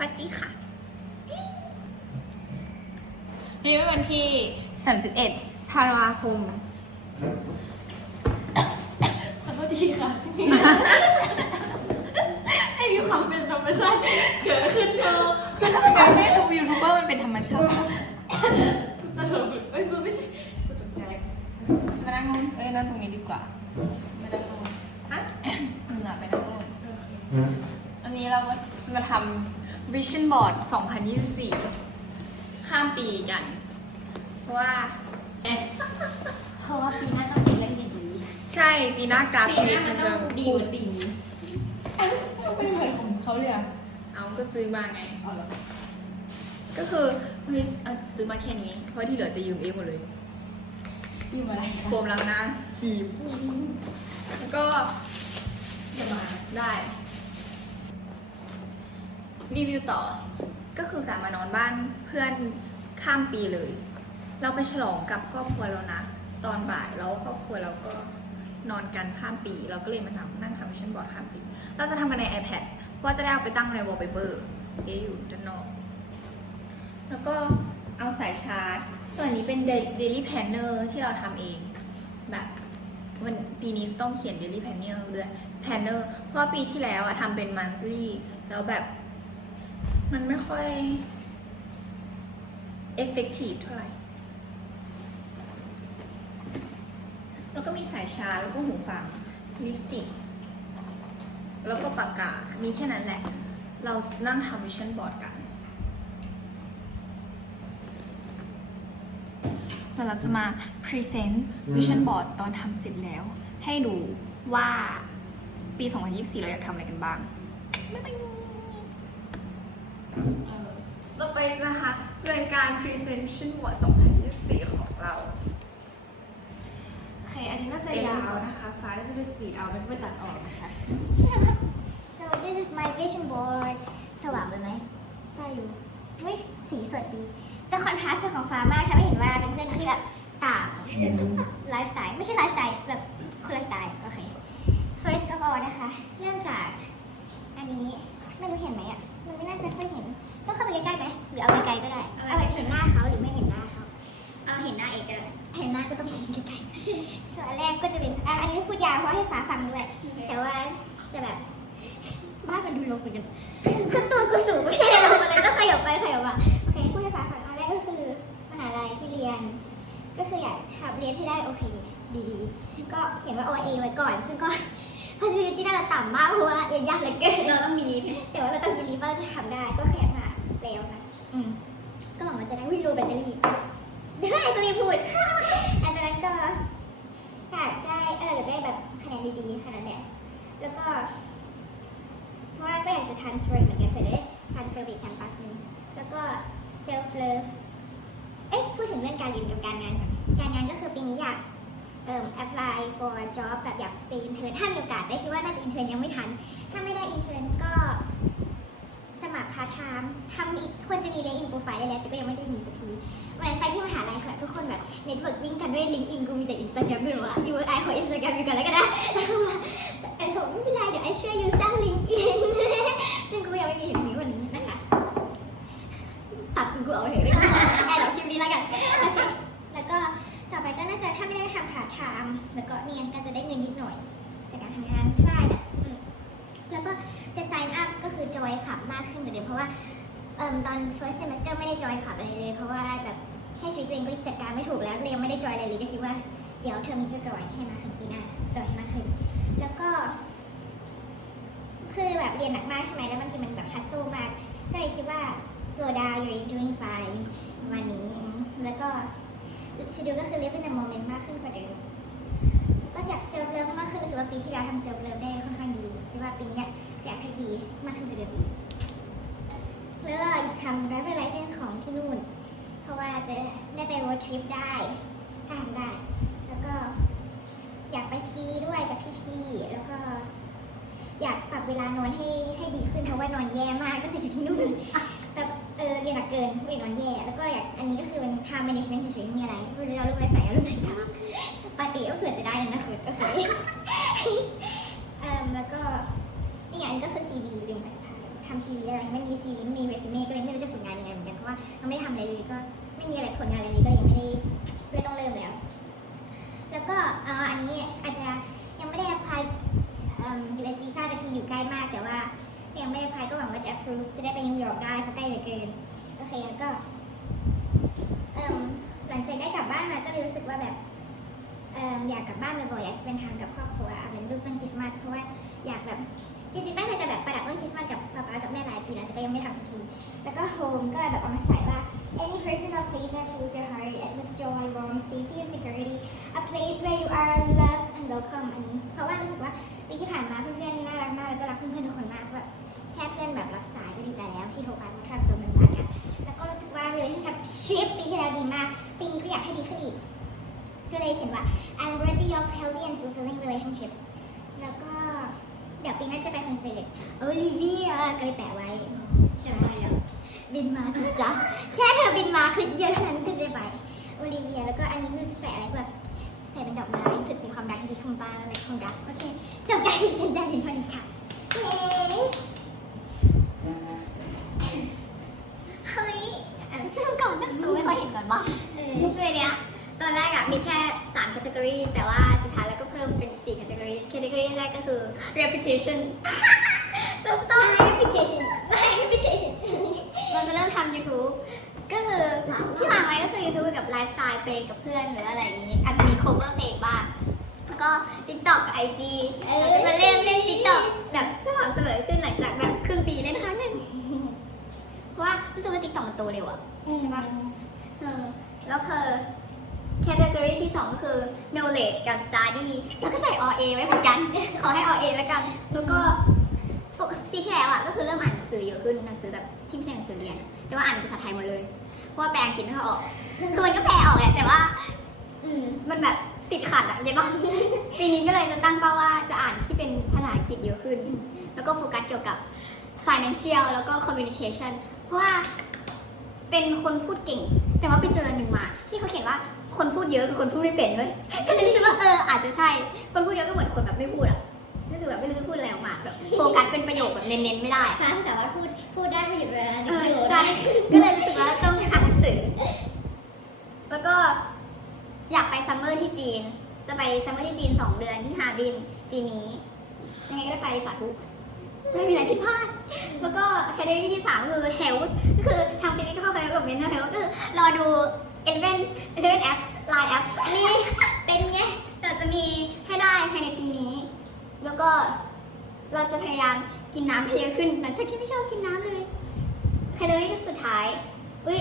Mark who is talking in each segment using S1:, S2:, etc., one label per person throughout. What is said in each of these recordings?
S1: ฟัจจี้ค่ะ
S2: วันนี้เป็นวันที่ 31ธันวาคม
S3: ขอโทษทีค่ะ ให้มีความเป็นธรรมชาติเกิดขึ้นเธอ
S2: คือทำไมไม่รู้ยูทูบเบอร์มันเป็นธรรมชาติ
S3: ตลกเอ้ยกูไม่ใช่กูตกใจ
S2: จะไปนั่งนู่นเอ้ยนั่งตรงนี้ดีกว่า
S3: ไม่ได้รู้
S2: ฮะมึงอะไปนั่งนู่นอันนี้เราจะมาทำ vision board 2024 ข้ามปีกัน เพราะว่า
S3: เพราะว่าปีหน้าต้องเป็นเรื่องดี
S2: ใช่ปีหน้ากราฟ
S3: ๆปี
S2: ชี
S3: ห
S2: วิต
S3: น้า
S2: มั
S3: มันน
S2: จะ
S3: ต้องดีกว่าปีนี้ไม่เหมือนของเขาเลยอะ
S2: เอาก็ซื้อมาไง
S3: อ๋อเหรอ
S2: ก็คือเฮ้ยเอาซื้อมาแค่นี้ เพราะที่เหลือจะยืมเองหมดเลย
S3: ยืมอะไร
S2: โฟมล้างหน้าครีมแล้วก็
S3: จะมา
S2: ได้ รีวิวต่อ ก็คือการมานอนบ้านเพื่อนข้ามปีเลย เราไปฉลองกับครอบครัวแล้วนะ ตอนบ่ายแล้วครอบครัวเราก็นอนกันข้ามปี เราก็เลยมาทำนั่งทำวิชั่นบอร์ดข้ามปี เราจะทำกันใน iPad เพราะว่าจะได้เอาไปตั้งใน wallpaper เจ๊อยู่ด้านนอก แล้วก็เอาสายชาร์จ ส่วนนี้เป็น daily planner ที่เราทำเอง แบบวันปีนี้ต้องเขียน daily planner ด้วย planner เพราะปีที่แล้วอะทำเป็น monthly แล้วแบบ มันไม่ค่อย effective เท่าไหร่ แล้วก็มีสายชาร์จแล้วก็หูฟังลิปสติก แล้วก็ปากกา มีแค่นั้นแหละ เรานั่งทำวิชั่นบอร์ดกันเดี๋ยวเราจะมา present vision board ตอนทำเสร็จแล้ว ให้ดูว่าปี 2024 เราอยากทำอะไรกันบ้างบ๊ายบาย เออต่อไปนะคะจะเป็นการ present vision board 2024 ของเรา
S3: โอเค อันนี้น่าจะยาวนะคะ ฟ้าจะไปสปีดเอาไม่ไปตัดออกนะคะ
S4: so this is my vision board สว่างไปไหมได้อยู่เฮ้ยสีสดดี จะคอนทราสต์กับของฟ้ามากทำให้เห็นว่าเป็นเพื่อนที่แบบต่างไลฟ์สไตล์ไม่ใช่ไลฟ์สไตล์แบบคนละสไตล์โอเค first of all นะคะ เริ่มจากอันนี้ไม่รู้เห็นไหมอะ มันไม่น่าจะค่อยเห็น ต้องเข้าไปใกล้ๆไหมหรือเอาไกลๆก็ได้ เอาแบบเห็นหน้าเขาหรือไม่เห็นหน้าเขาเอาเห็นหน้าเองก็ได้เห็นหน้าก็ต้องไปยืนใกล้ๆส่วนอันแรกก็จะเป็นอะอันนี้พูดยาวเพราะให้ฟ้าฟังด้วย แต่ว่าจะแบบบ้านมันดูลกเหมือนกันคือตัวกูสูงไม่ใช่ลงมาเลยต้องขยับไปขยับมาโอเคพูดให้ฟ้าฟังอันแรกก็คือมหาลัยที่เรียน ก็คืออยากทำเรียนที่ได้โอเคดีๆก็เขียนว่า OA ไว้ก่อน ซึ่งก็ possibility น่าจะต่ำมากเพราะว่าเรียนยากเหลือเกินเราต้องมีแต่ว่าเราต้องมีลีว่าเราจะทำได้ก็แค่มาแล้วนะอืมก็หวังว่าจะได้วิรูแบตเตอรี่ได้ก็รีบพูดอาจากนั้นก็อยากได้เอออยากได้แบบคะแนนดีๆขนาดนั้นแล้วก็เพราะว่าก็อยากจะ transfer เหมือนกันแต่ได้ transfer ไปอีแคมปัสนึงแล้วก็ self love เอ๊ะพูดถึงเรื่องการเรียนกับการงาน การงานก็คือปีนี้อยาก apply for job แบบอยากไป intern ถ้ามีโอกาสได้คิดว่าน่าจะ intern ยังไม่ทัน ถ้าไม่ได้ intern ก็สมัครพาร์ทไทม์ทำอีกควรจะมีเลงอินโปรไฟล์ได้แล้วแต่ก็ยังไม่ได้มีสักทีวันนั้นไปที่มหาลัยค่ะทุกคนแบบเน็ตเวิร์กวิ่งกันด้วยลิงก์อินกูมีแต่อินสตาแกรมไม่รู้อะ you I ของอินสตาแกรมอยู่กันแล้วก็ได้ จะ sign up ก็คือจอยขับมากขึ้นกว่าเดิมเพราะว่าเอ่มตอน first semester ไม่ได้จอยขับอะไรเลย เพราะว่าแบบแค่ชีวิตตัวเองก็จัดการไม่ถูกแล้วก็เลยยังไม่ได้จอยอะไรเลยก็คิดว่าเดี๋ยวเทอมนี้จะจอยให้มากขึ้นปีหน้าจอยให้มากขึ้น แล้วก็ คือแบบเรียนหนักมากใช่ไหมแล้วบางทีมันแบบฮัสโซมาก ก็เลยคิดว่า slow down you're doing fine วันนี้ แล้วก็ชีวิตก็คือ live in the moment มากขึ้นกว่าเดิมก็อยาก self love มากขึ้นรู้สึกว่าปีที่แล้วทำ self love ได้ค่อนข้างดี คิดว่าปีนี้อยากให้ดีมากขึ้นกว่าเดิมอีกแล้วก็อยากทำ driver license ของที่นู่น เพราะว่าจะได้ไป road trip ได้ทำได้ แล้วก็อยากไปสกีด้วยกับพี่ๆ แล้วก็อยากปรับเวลานอนให้ให้ดีขึ้นเพราะว่านอนแย่มากตั้งแต่อยู่ที่นู่นแบบเออเรียนหนักเกินเวยนอนแย่แล้วก็อยากอันนี้ก็คือเป็น time management เฉยๆม่มีอะไรไม่รู้จะเอารูปอะไรใส่เอารูปไหนก็ปาร์ตี้ก็เผื่อจะได้นะคือก็คือ เอิ่มแล้วก็นี่ไงอันนี้ก็คือ CV ลืมไปถ่ายททำซีวีอะไรไม่มีซีวีไม่มีเรซูเม่ก็เลยไม่รู้จะฝึกงานยังไงเหมือนกันเพราะว่าเราไม่ได้ทำอะไรเลยก็ไม่มีอะไรผลงานอะไรเลยก็ยังไม่ได้เลยต้องเริ่มแล้วแล้วก็เอ่ออันนี้อาจจะยังไม่ได้ apply เอิ่ม US visa จะทีอยู่ใกล้มากแต่ว่ายังไม่ได้ apply ก็หวังว่าจะ approve จะได้ไปนิวยอร์กได้เพราะใกล้เหลือเกินโอเคแล้วก็หลังจากได้กลับบ้านมาก็เลยรู้สึกว่าแบบ อยากกลับบ้านบ่อยๆอยากสเปนทางกับครอบครัวเป็นรูปต้นคริสต์มาสเพราะว่าอยากแบบจริงๆตั้งใจจะแบบประดับต้นคริสต์มาสกับป๊าป๊ากับแม่หลายปีแล้วแต่ก็ยังไม่ทำสักทีแล้วก็โฮมก็แบบเอามาใส่ว่า any person or place that fills your heart with joy warmth safety and security a place where you are loved and welcome อันนี้เพราะว่ารู้สึกว่าปีที่ผ่านมาเพื่อนๆน่ารักมากแล้วก็รักเพื่อนๆทุกคนมากแบบแค่เพื่อนแบบรับสายก็ดีใจแล้วที่โทรไปมาทำโซนต่างๆกันแล้วก็รู้สึกว่า relationship ปีที่แล้วดีมากปีนี้ก็อยากให้ดีขึ้นอีก ก็เลยเขียนว่า I'm worthy of healthy and fulfilling relationships แล้วก็เดี๋ยวปีหน้าจะไปคอนเสิร์ตโอลิเวียก็เลยแปะไว้
S3: ใช่อะ
S4: บินมาถูกจ้ะแค่เธอบินมาคลิกเดียวเท่านั้นก็จะไปโอลิเวียแล้วก็อันนี้ไม่รู้จะใส่อะไรแบบใส่เป็นดอกไม้เพื่อจะมีความรักที่ดีเข้ามาบ้างอะไรความรักโอเคจบการพรีเซนต์ได้เพียงเท่านี้ค่ะเย้เฮ้ยเอ่อซึ่งก่อนนะ
S3: ซูไม่ค่อยเห็นก่อนว่า
S4: เออ
S3: คือเนี้ยตอนแรกอะมีแค่ category แต่ว่าสุดท้ายแล้วก็เพิ่มเป็น4 category category แรกก็คือ repetition ตัว
S4: ต้อง reputation reputation
S3: เราจะเริ่มทำ YouTube ก็คือที่วางไว้ก็คือ YouTube กับไลฟ์สไตล์เพลงกับเพื่อนหรืออะไรอย่างนี้ อาจจะมี cover เพลงบ้างแล้วก็ TikTok กับ IG เออจะมาเล่นเล่น TikTok แบบสม่ำเสมอขึ้นหลังจากแบบครึ่งปีเล่นครั้งหนึ่งเพราะว่ารู้สึกว่า TikTok มันโตเร็วอะใช่ปะเออ แคือ category ที่ 2 ก็คือ knowledge กับ study แล้วก็ใส่ OA ไว้เหมือนกัน ขอให้ OA แล้วกัน แล้วก็ปีที่แล้วอะก็คือเริ่มอ่านหนังสือเยอะขึ้นหนังสือแบบที่ไม่ใช่หนังสือเรียนแต่ว่าอ่านภาษาไทยหมดเลยเพราะว่าแปลอังกฤษไม่ค่อยออกคือมันก็แปลออกแหละแต่ว่า
S4: อืม
S3: มันแบบติดขัดอะเก็ตปะปีนี้ก็เลยจะตั้งเป้าว่าจะอ่านที่เป็นภาษาอังกฤษเยอะขึ้น แล้วก็โฟกัสเกี่ยวกับ financial แล้วก็ communication เพราะว่าเป็นคนพูดเก่ง แต่ว่าไปเจอหนึ่งมา ที่เขาเขียนว่า คนพูดเยอะคือคนพูดไม่เป็นเว้ยก็เลยรู้สึกว่าเอออาจจะใช่ คนพูดเยอะก็เหมือนคนแบบไม่พูดอะก็คือแบบไม่รู้จะพูดอะไรออกมาแบบโฟกัสเป็นประโยคแบบเน้นๆไม่ได้
S4: ค่ะแต่ว่าพูดพูดได้ไม่หยุดเลยนะ
S3: เออใช่ก็เลยรู้สึกว่าต้องอ่านหนังสือ แล้วก็อยากไปซัมเมอร์ที่จีน จะไปซัมเมอร์ที่จีน2เดือนที่ฮาร์บินปีนี้ ยังไงก็ได้ไปสาธุไม่มีอะไรผิดพลาด แล้วก็แคทเ e ที่3คือ health ก็คือทางฟิสิกส์เข้าไปกับ mental health ก็คือรอดู 11 11 apps line apps นี่
S4: เป็นไง
S3: เราจะมีให้ได้ภายในปีนี้ แล้วก็เราจะพยายามกินน้ำให้เยอะขึ้นหลังจากที่ไม่ชอบกินน้ำเลยแคตตาล็อสุดท้ายอุ้ย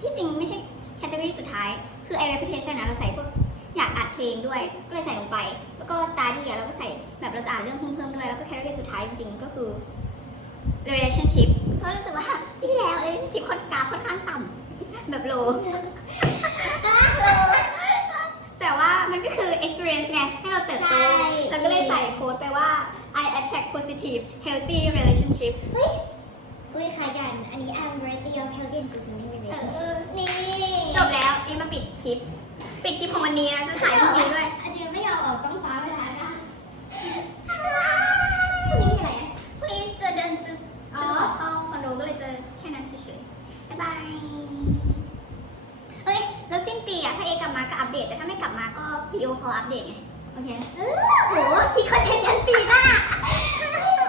S3: ที่จริงไม่ใช่แคตตาล็อสุดท้าย คือ i reputation นะเราใส่พวกอยากอัดเพลงด้วย ก็เลยใส่ลงไป แล้วก็ study อะเราก็ใส่แบบเราจะอ่านเรื่องเพิ่มๆด้วย แล้วก็แคตตาล็อสุดท้ายจริงๆก็คือ relationship เพราะรู้สึกว่าที่แล้ว relationship ค่อนกราฟค่อนข้างต่ำ แบบโล แต่ว่ามันก็คือ experience ไง ให้เราเติบโต
S4: ใช่
S3: เราก็เลยใส่โค้ดไปว่า I attract positive healthy relationship
S4: เฮ้ยเฮ้ยคล้ายกัน อันนี้ I'm worthy of healthy and fulfilling
S3: เอ
S4: relationship
S3: อ
S4: นี่
S3: จบแล้ว เอ็มมาปิดคลิป ปิดคลิปของวันนี้นะจะถ่ายพรุ่งนี้ด้วยี
S4: อะ
S3: ถ้าเอกลับมาก็อัปเดตแต่ถ้าไม่กลับมาก็พีโอคอลอัปเดตไงโอเค
S4: เออโหชี้คอนเทนต์ฉันปีหน้า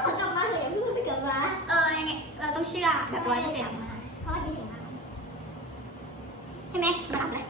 S4: ขอกลับมาเถอะอย่าเพิ่งกลับมา
S3: เออยังไงเราต้องเชื่อแบบร้อยเปอร์เซ็นต์
S4: เพราะว่าคิดถึงมากใช่ไหม